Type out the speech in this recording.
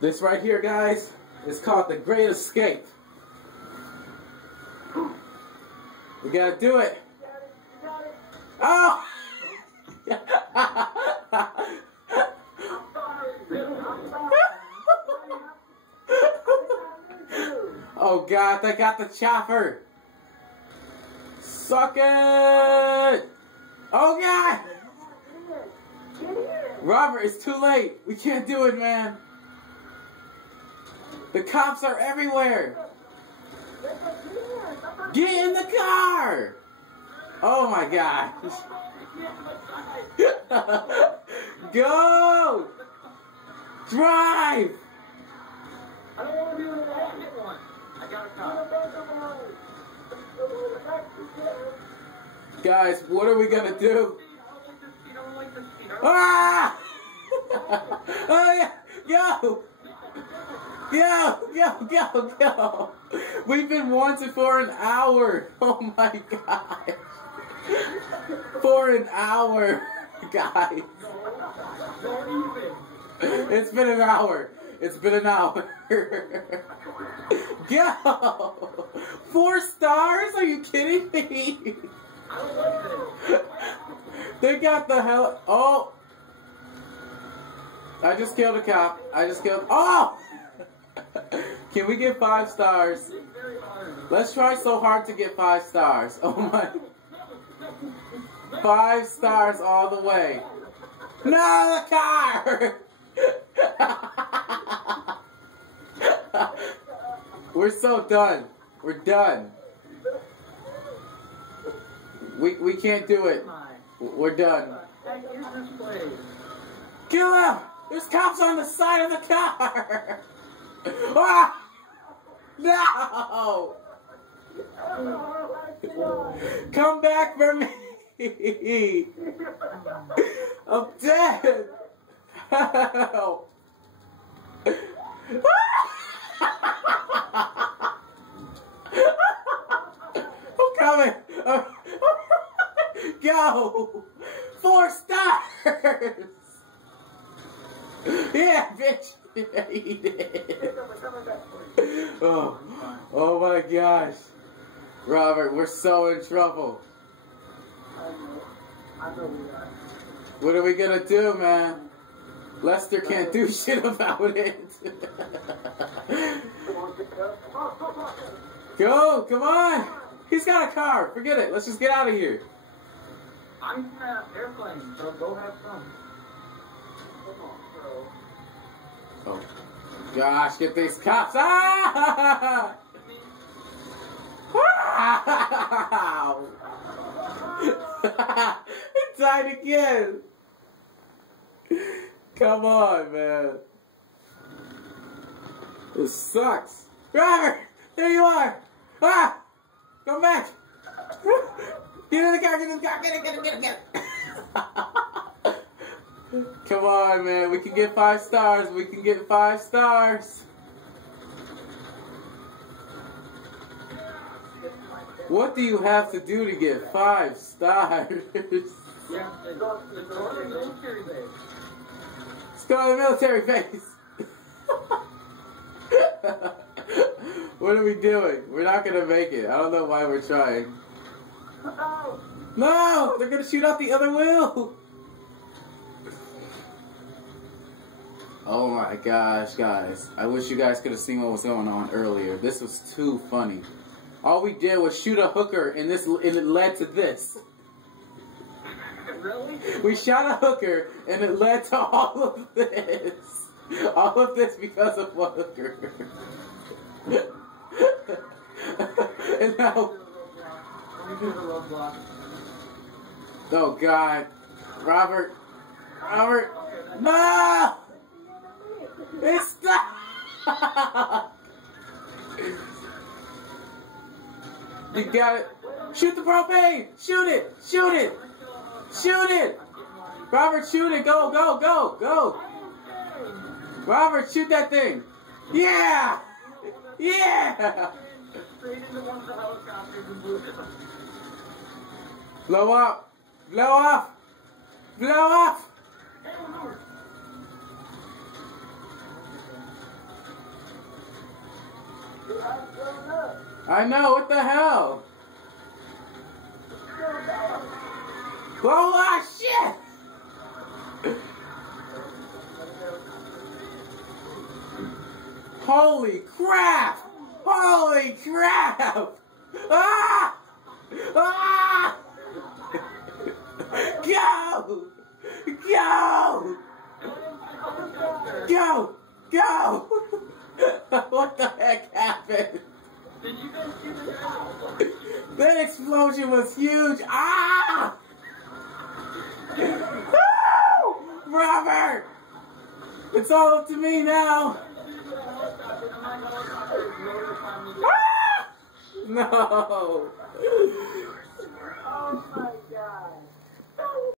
This right here, guys, is called The Great Escape. We gotta do it. Oh! Oh God, they got the chopper. Suck it! Oh God! Robert, it's too late. We can't do it, man. The cops are everywhere. Get in the car! Oh my God. Go! Drive! I don't want to be able to get one. I got a car. Guys, what are we gonna do? Ah! Oh yeah! Go! Go! We've been wanted for an hour. Oh my gosh. For an hour, guys. It's been an hour. It's been an hour. Go! 4 stars? Are you kidding me? They got the hell. Oh! I just killed a cop. Oh! Can we get 5 stars? Let's try so hard to get 5 stars. Oh my. 5 stars all the way. No, the car! We're so done. We're done. We can't do it. We're done. Kill him! There's cops on the side of the car! Ah! No! Come back for me! I'm dead! Help! I'm coming! Go! 4 stars! Yeah, bitch! He did. Oh my gosh. Robert, we're so in trouble. What are we gonna do, man? Lester can't do shit about it. Go, come on! He's got a car. Forget it. Let's just get out of here. I'm in an airplane, so go have fun. Oh gosh, get these cops! Ah! Ow! It died again. Come on, man. This sucks. Robert, there you are. Ah! Come back. Get in the car, get in the car, get it. Come on, man. We can get 5 stars. We can get 5 stars. What do you have to do to get 5 stars? Yeah, let's go to the military base. Let's go to the military base. What are we doing? We're not going to make it. I don't know why we're trying. No! They're going to shoot out the other wheel. Oh my gosh, guys. I wish you guys could have seen what was going on earlier. This was too funny. All we did was shoot a hooker, and it led to this. Really? We shot a hooker, and it led to all of this. All of this because of one hooker. And now... Oh God. Robert. No! It's stuck! You got it. Shoot the propane! Shoot it! Robert, shoot it! Go! Robert, shoot that thing! Yeah! Blow up! I know, what the hell? Holy shit! Holy crap! Holy crap! Ah! Ah! Go! Go! Go! Go! What the heck happened? Did you guys see the house? That explosion was huge! Ah! Woo! Robert! It's all up to me now! Ah! No! Oh my god.